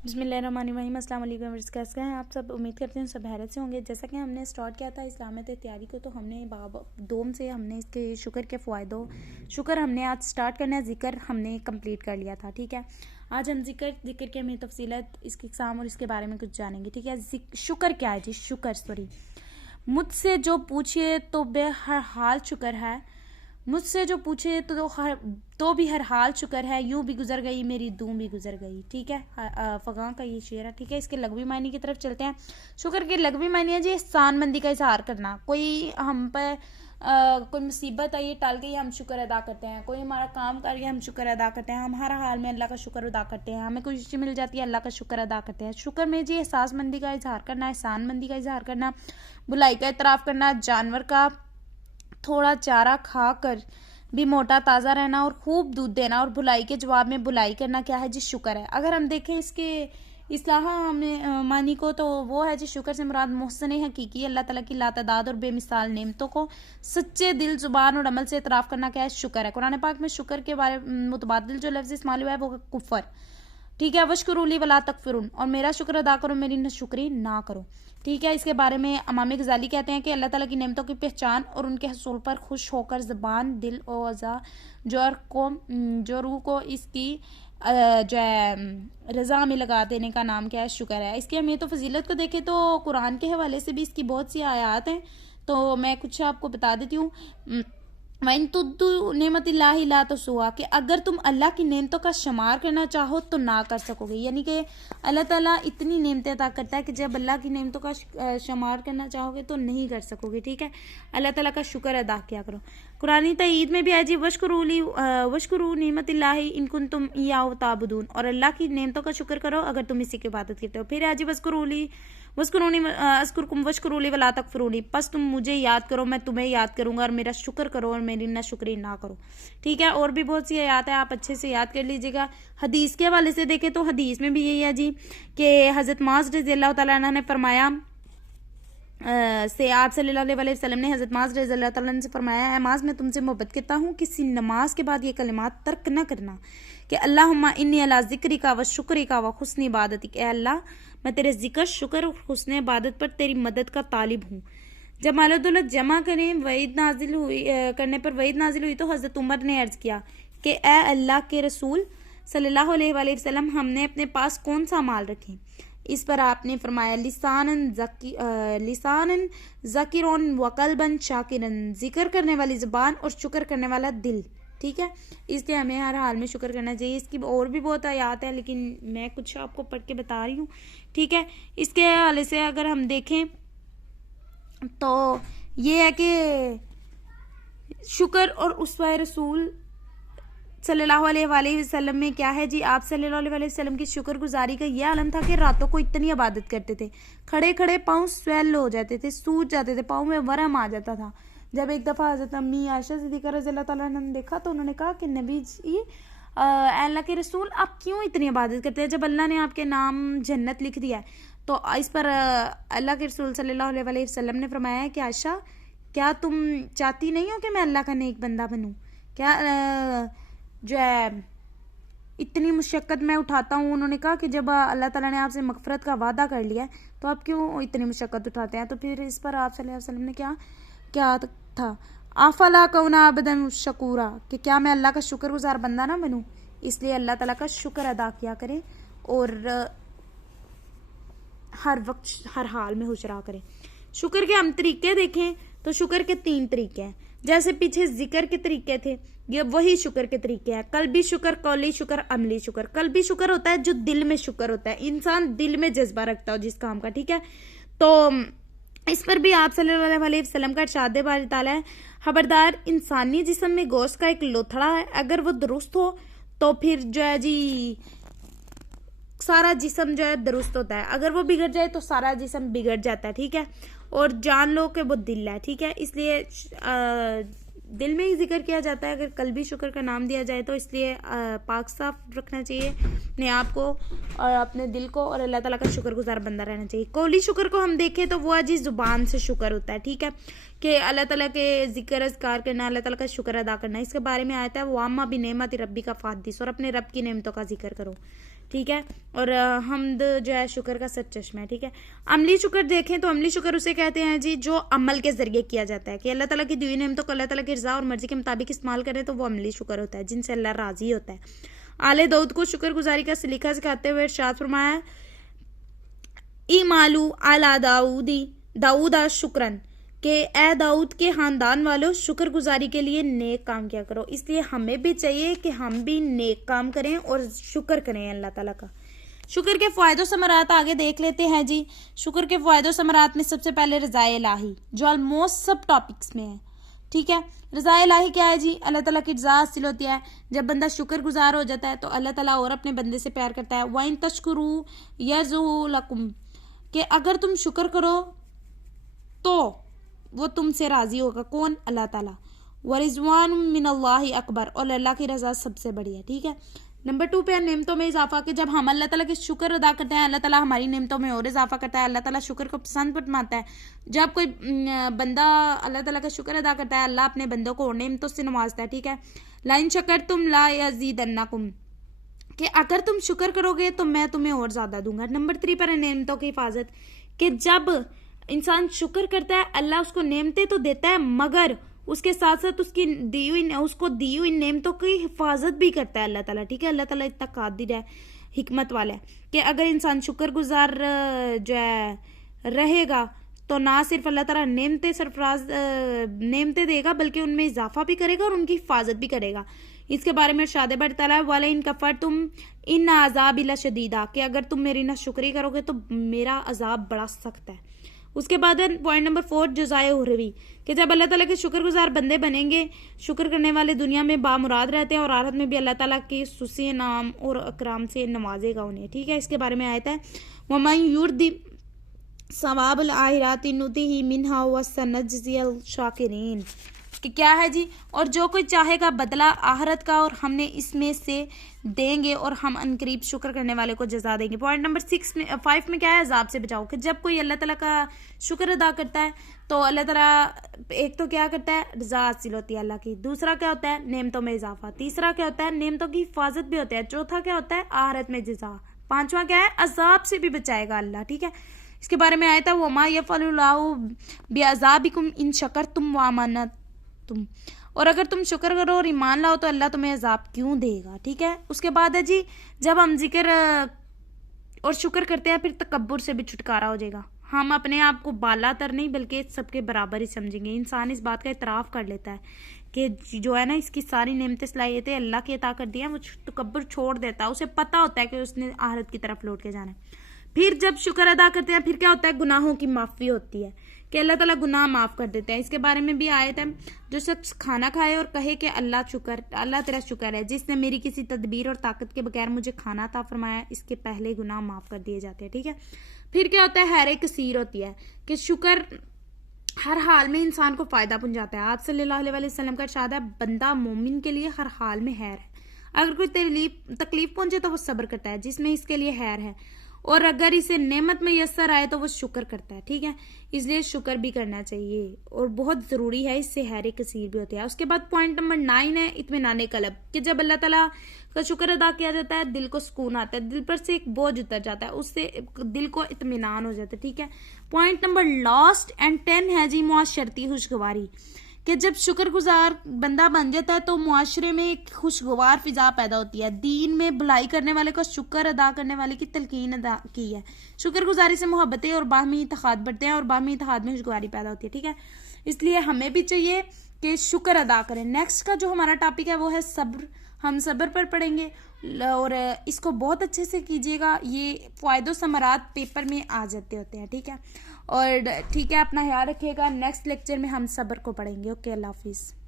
बिस्मिल्लाहिर्रहमानिर्रहीम। अस्सलाम वालेकुम व्यूअर्स, कैसे हैं आप सब। उम्मीद करते हैं सब हैरत से होंगे। जैसा कि हमने स्टार्ट किया था इस्लाम तैयारी को, तो हमने बाब दोम से हमने इसके शुक्र के फ़वाइदों शुक्र हमने आज स्टार्ट करना है। ज़िक्र हमने कंप्लीट कर लिया था, ठीक है। आज हम ज़िक्र के हमें तफसीलत इसके इक़साम और इसके बारे में कुछ जानेंगे, ठीक है। शुक्र क्या है जी? शुक्र सॉरी मुझसे जो पूछिए तो बेहर हाल शुक्र है, मुझसे जो पूछे तो भी हर हाल शुक्र है। यूं भी गुजर गई मेरी दूं भी गुजर गई, ठीक है। फ़ग़ां का ये शेर है, ठीक है। इसके लघवी मायने की तरफ चलते हैं। शुक्र के लघवी मायने है जी एहसानमंदी का इजहार करना। कोई हम पर कोई मुसीबत आई, टाल के हम शुक्र अदा करते हैं। कोई हमारा काम कर हम शुक्र अदा करते हैं। हम हर हाल में अल्लाह का शुक्र अदा करते हैं। हमें कोई चीज़ मिल जाती है, अल्लाह का शुक्र अदा करते हैं। शुक्र में जी एहसासमंदी का इजहार करना, एहसानमंदी का इजहार करना, बुलाई का इतराफ़ करना, जानवर का थोड़ा चारा खा कर भी मोटा ताज़ा रहना और खूब दूध देना, और भुलाई के जवाब में बुलाई करना क्या है जी? शुक्र है। अगर हम देखें इसके इस्लाह हमने मानी को, तो वो है जी शुक्र से मुराद मोहसन हकीकी अल्लाह ताला की लातादाद और बेमिसाल नेमतों को सच्चे दिल, जुबान और अमल से इतराफ़ करना क्या है? शुक्र है। कुरान पाक में शुक्र के बारे मुतबादिल जो लफ्ज़ इस्तेमाल हुआ है वो कुफर, ठीक है। वशकुरूली वला तकफिरुन, और मेरा शुक्र अदा करो, मेरी नशुक्री ना करो, ठीक है। इसके बारे में इमाम गजाली कहते हैं कि अल्लाह ताला की नेमतों की पहचान और उनके हसूल पर खुश होकर ज़बान, दिल और अज़ा जो रूह को इसकी जो है रज़ा में लगा देने का नाम क्या है? शुक्र है। इसकी हमें तो फजीलत को देखें तो कुरान के हवाले से भी इसकी बहुत सी आयात हैं, तो मैं कुछ आपको बता देती हूँ। वैन तुद्दू नेमतिल्लाहि ला तुहसूहा, कि अगर तुम अल्लाह की नेमतों का शुमार करना चाहो तो ना कर सकोगे। यानी कि अल्लाह ताला इतनी नेमतें अता करता है कि जब अल्लाह की नेमतों का शुमार करना चाहोगे तो नहीं कर सकोगे, ठीक है। अल्लाह ताला का शुक्र अदा किया करो। कुरानी तईद में भी है जी वशकुरू नेमतिल्लाहि इन कुंतुम इय्याहु ताबुदून, और अल्लाह की नेमतों का शुक्र करो अगर तुम इसी की इबादत करते हो। फिर है जी वस्कुरूनी अस्कुरकुम वशकुरूली वला तकफुरूनी, बस तुम मुझे याद करो, मैं तुम्हें याद करूंगा, और मेरा शुक्र करो और मेरी नाशुक्री ना करो, ठीक है। और भी बहुत सी आयत है, आप अच्छे से याद कर लीजिएगा। हदीस के हवाले से देखें तो हदीस में भी यही है जी कि हज़रत माज़ रज़ी अल्लाह तआला अन्हा ने फरमाया से आप सल्लल्लाहु अलैहि वसल्लम ने हज़रत माज़ रज़ी अल्लाह तआला अन्हा से फरमाया, है माज़ मैं तुमसे मोहब्बत करता हूँ, किसी नमाज के बाद ये कलिमात तर्क न करना कि अल्लाहुम्मा इन्नी अला ज़िक्रिका व शुक्रिका व हुस्न इबादतिक, ए अल्लाह मैं तेरे ज़िक्र, शुक्र और हुस्न इबादत पर तेरी मदद का तालिब हूँ। जब माल दौलत जमा करें वईद नाजिल हुई करने पर वईद नाजिल हुई, तो हज़रत उमर ने अर्ज़ किया कि ए अल्लाह के रसूल सल्लल्लाहु अलैहि वसल्लम, हमने अपने पास कौन सा माल रखें? इस पर आपने फरमाया लिसानन ज़कीरन व क़ल्बन शाकिरन, जिक्र करने वाली ज़बान और शुक्र करने वाला दिल, ठीक है। इसलिए हमें हर हाल में शुक्र करना चाहिए। इसकी और भी बहुत आयात है, लेकिन मैं कुछ आपको पढ़ के बता रही हूँ, ठीक है। इसके हवाले से अगर हम देखें तो ये है कि शुक्र और उसवा रसूल सल्लल्लाहु अलैहि वसल्लम में क्या है जी? आप सल्लल्लाहु अलैहि वसल्लम की शुक्रगुजारी का यह आलम था कि रातों को इतनी इबादत करते थे, खड़े खड़े पाँव स्वेल हो जाते थे, सूज जाते थे, पाँव में वरम आ जाता था। जब एक दफ़ा हज़रत अम्मी आयशा सिद्दीक़ा रज़ियल्लाहु तआला अन्हा ने देखा तो उन्होंने कहा कि नबी जी अल्लाह के रसूल आप क्यों इतनी इबादत करते हैं, जब अल्लाह ने आपके नाम जन्नत लिख दिया है। तो इस पर अल्लाह के रसूल सल्लल्लाहु अलैहि वसल्लम ने फरमाया कि आयशा, क्या तुम चाहती नहीं हो कि मैं अल्लाह का नेक बंदा बनूँ? क्या जो है इतनी मुशक्क़त मैं उठाता हूँ। उन्होंने कहा कि जब अल्लाह ताला ने आपसे मग़फ़िरत का वादा कर लिया है तो आप क्यों इतनी मुशक्क़त उठाते हैं? तो फिर इस पर आप सल्लल्लाहु अलैहि वसल्लम ने क्या था, आफला कौना अबदन शकूरा, कि क्या मैं अल्लाह का शुक्रगुजार बंदा ना बनूँ? इसलिए अल्लाह ताला का शुक्र अदा किया करें और हर वक्त हर हाल में खुश रहा करें। शुक्र के हम तरीके देखें तो शुक्र के 3 तरीके हैं। जैसे पीछे जिक्र के तरीके थे, ये वही शुक्र के तरीके हैं। कल्बी शुक्र, कौली शुक्र, अमली शुक्र। कल्बी शुक्र होता है जो दिल में शुक्र होता है, इंसान दिल में जज्बा रखता हो जिस काम का, ठीक है। तो इस पर भी आप सल्लल्लाहु अलैहि वसल्लम का इरशाद बारी ताला है, खबरदार इंसानी जिस्म में गोश्त का एक लोथड़ा है, अगर वो दुरुस्त हो तो फिर जो है जी सारा जिस्म जो है दुरुस्त होता है, अगर वो बिगड़ जाए तो सारा जिस्म बिगड़ जाता है, ठीक है। और जान लो कि वो दिल है, ठीक है। इसलिए दिल में ही जिक्र किया जाता है अगर कल्बी शुक्र का नाम दिया जाए तो। इसलिए पाक साफ रखना चाहिए अपने आप को और अपने दिल को, और अल्लाह ताला का शुक्रगुजार बंदा रहना चाहिए। कौली शुक्र को हम देखें तो वो जी ज़ुबान से शुक्र होता है, ठीक है, कि अल्लाह ताला के जिक्र अज़कार करना, अल्लाह ताला का शुक्र अदा करना। इसके बारे में आया था वामा भी नेमत रब्बी का फ़ादिस, और अपने रब की नेमतों का जिक्र करो, ठीक है। और हमद जो है शुक्र का सरचश्मा है, ठीक है। अमली शुक्र देखें तो अमली शुक्र उसे कहते हैं जी जो अमल के जरिए किया जाता है, कि अल्लाह ताला की दी हुई नेमतों को अल्लाह ताला की रज़ा और मर्जी के मुताबिक इस्तेमाल करें तो वो अमली शुक्र होता है, जिनसे अल्लाह राजी होता है। आले दाऊद को शुक्रगुजारी का सलीका सिखाते हुए इरशाद फरमाया, इमालू अला दाऊदा शुक्रन, कि ए दाऊद के ख़ानदान वालों शुक्रगुजारी के लिए नेक काम किया करो। इसलिए हमें भी चाहिए कि हम भी नेक काम करें और शुक्र करें अल्लाह ताला का। शुक्र के फ़ायदों समरात आगे देख लेते हैं जी। शुक्र के फ़ायदों समरात में सबसे पहले रज़ाए इलाही, जो ऑलमोस्ट सब टॉपिक्स में है, ठीक है। रज़ाए इलाही क्या है जी? अल्लाह ताला की रज़ा हासिल होती है। जब बंदा शुक्रगुजार हो जाता है तो अल्लाह ताला और अपने बंदे से प्यार करता है। वाइन तशकुरू यरज़ुहु लकुम, कि अगर तुम शुक्र करो तो वो तुमसे राजी होगा। कौन? अल्लाह ताला। वरिज़वान मिनल्लाहि अकबर, और अल्लाह की रज़ा सबसे बड़ी है, ठीक है। नंबर 2 पे है नेमतों में इजाफा, कि जब हम अल्लाह ताला के शुक्र अदा करते हैं अल्लाह ताला हमारी नेमतों में और इजाफा करता है। अल्लाह ताला शुक्र को पसंद फरमाता है। जब कोई बंदा अल्लाह ताला का शुक्र अदा करता है अल्लाह अपने बंदों को नेमतों से नवाजता है, ठीक है। लाइन शकरतुम ला यज़ीदन्नकुम, कि अगर तुम शुक्र करोगे तो मैं तुम्हें और ज्यादा दूंगा। नंबर 3 पर है नेमतों की हिफाजत, कि जब इंसान शुक्र करता है अल्लाह उसको नेमतें तो देता है मगर उसके साथ साथ उसको दी हुई नेमतों की हिफाजत भी करता है अल्लाह ताला, ठीक है। अल्लाह ताला इतना कादिर है, हिकमत वाला है, कि अगर इंसान शुक्रगुजार जो है रहेगा तो ना सिर्फ अल्लाह ताला नेमतें देगा बल्कि उनमें इजाफा भी करेगा और उनकी हिफाजत भी करेगा। इसके बारे में इरशाद बरताला है, वाला इन कफर तुम इन अजाब इला शदीदा, कि अगर तुम मेरी ना शुक्री करोगे तो मेरा अजाब बड़ा सख्त है। उसके बाद पॉइंट नंबर 4 जज़ाए उहरवी, कि जब अल्लाह ताला के शुक्रगुजार बंदे बनेंगे, शुक्र करने वाले दुनिया में बामुराद रहते हैं और आखिरत में भी अल्लाह ताला के सुसी नाम और अकराम से नवाजेगा उन्हें, ठीक है। इसके बारे में आयत है, वमन युर्दी सवाबुल आखिराति नुतिही मिनहा व सनजज़ियल शाकिरीन, कि क्या है जी? और जो कोई चाहेगा बदला आखिरत का और हमने इसमें से देंगे और हम अनकरीब शुक्र करने वाले को जजा देंगे। पॉइंट नंबर 5 में क्या है? अजाब से बचाओ, कि जब कोई अल्लाह ताला का शुक्र अदा करता है तो अल्लाह ताला एक तो क्या करता है? रज़ा हासिल होती है अल्लाह की। दूसरा क्या होता है? नेमतों में इजाफा। तीसरा क्या होता है? नेमतों की हिफाजत भी होती है। चौथा क्या होता है? आखिरत में जजा। पांचवा क्या है? अजाब से भी बचाएगा अल्लाह, ठीक है। इसके बारे में आया था, वमा यफ़अलुल्लाहु बिअज़ाबिकुम इन शकरतुम व आमनतुम, और अगर तुम शुक्र करो और ईमान लाओ तो अल्लाह तुम्हें अजाब क्यों देगा, ठीक है। उसके बाद है जी, जब हम जिक्र और शुक्र करते हैं फिर तकब्बुर से भी छुटकारा हो जाएगा। हम अपने आप को बालातर नहीं बल्कि सबके बराबर ही समझेंगे। इंसान इस बात का इतराफ़ कर लेता है कि जो है ना इसकी सारी नेमतें सलाहियतें अल्लाह की अता कर दी हैं, वो तकब्बुर छोड़ देता है। उसे पता होता है कि उसने आखिरत की तरफ लौट के जाना है। फिर जब शुक्र अदा करते हैं फिर क्या होता है? गुनाहों की माफ़ी होती है, कि अल्लाह ताला गुनाह माफ़ कर देते हैं। इसके बारे में भी आयत है, जो शख्स खाना खाए और कहे कि अल्लाह तेरा शुक्र है जिसने मेरी किसी तदबीर और ताकत के बगैर मुझे खाना अता फरमाया, इसके पहले गुनाह माफ़ कर दिए जाते हैं, ठीक है। फिर क्या होता है? हैर कसीर होती है, कि शुक्र हर हाल में इंसान को फ़ायदा पहुंचाता है। आप सल्लल्लाहु अलैहि वसल्लम का इरशाद है, बंदा मोमिन के लिए हर हाल में हैर है। अगर कोई तकलीफ पहुंचे तो वो सब्र करता है जिसमें इसके लिए हैर है, और अगर इसे नेमत में यस्सर आए तो वो शुक्र करता है, ठीक है। इसलिए शुक्र भी करना चाहिए और बहुत ज़रूरी है, इससे हैर कसीर भी होती है। उसके बाद पॉइंट नंबर 9 है इत्मीनान कल्ब, कि जब अल्लाह ताला का शुक्र अदा किया जाता है दिल को सुकून आता है, दिल पर से एक बोझ उतर जाता है, उससे दिल को इत्मीनान हो जाता है, ठीक है। पॉइंट नंबर लास्ट एंड 10 है जी मुआशरती खुशगवारी, कि जब शुक्रगुजार बंदा बन जाता है तो मुआशरे में एक खुशगवार फिजा पैदा होती है। दीन में भलाई करने वाले को शुक्र अदा करने वाले की तलकीन अदा की है। शुक्रगुजारी से मोहब्बतें और बाहमी इत्तेहाद बढ़ते हैं और बाहमी इत्तेहाद में खुशगवारी पैदा होती है, ठीक है। इसलिए हमें भी चाहिए कि शुक्र अदा करें। नेक्स्ट का जो हमारा टॉपिक है वो है सब्र। हम सब्र पर पढ़ेंगे और इसको बहुत अच्छे से कीजिएगा। ये फ़ायदों समरात पेपर में आ जाते होते हैं, ठीक है। और ठीक है, अपना ख्याल रखिएगा। नेक्स्ट लेक्चर में हम सब्र को पढ़ेंगे। ओके, अल्लाह हाफिज़।